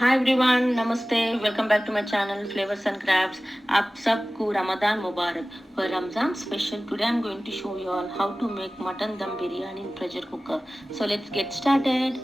Hi everyone, namaste. Welcome back to my channel Flavours and Crafts. आप सबको रमजान मुबारक। For Ramazan special, today I'm going to show you all how to make mutton dum biryani in pressure cooker. So let's get started.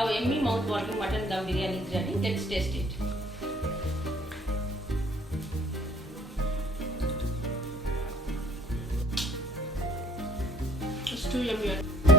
Our yummy mouth-watering mutton dum biryani is ready. Let's taste it. It's too yummy.